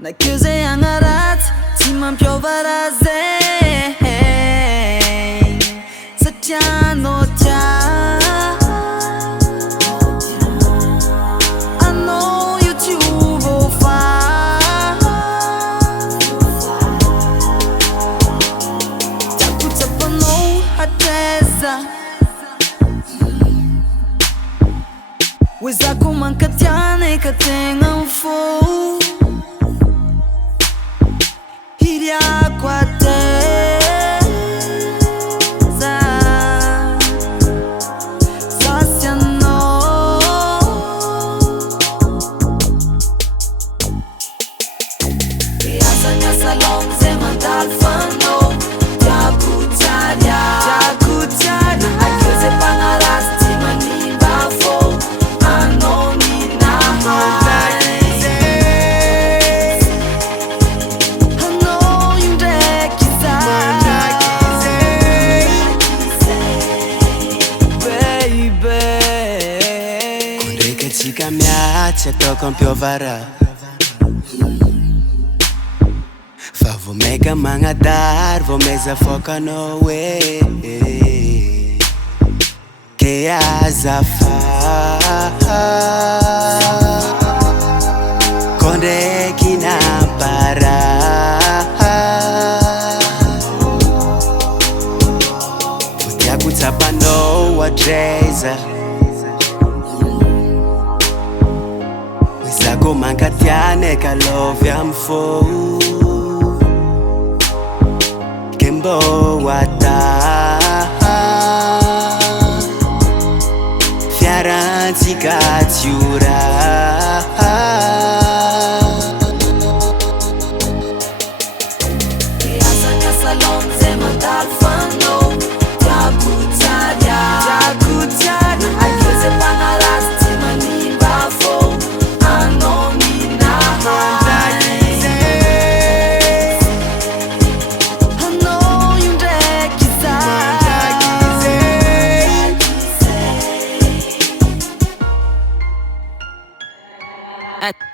Na kuzay angarat tsy mampiova raha zay satria anao tia anao io tsy ovofa tiako tsapanao hatreza hoe zako mankatiana ka tegna mifo Ataoko ampiovara fa vao maika magnadary vao meza fokanao hoe ke azafa ko ndraiky nampara vo tiako tsapanao adreza zako mankatiane ka lovy am fo kembo wata fiarantsika tsiora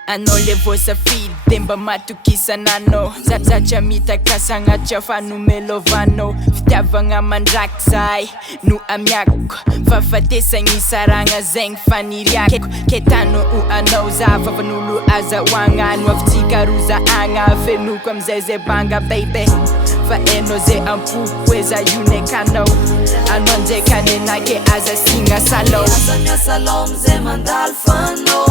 Anao le voasafidy de mba matokisananao Zaza mitakasagnatra fa nomelovanao Fitiavagna mandrakizay no amiako Fahafatesagny saragna zegny faniriako Ketano o anao zavavan'olo azahoagna Noavitsika roza agna fenoko amizay zay banga baby Fa eno zay ampoko eza yunekanao Anao nzay kanenake aza signa salao Asa miasa lom zay mandalo fanao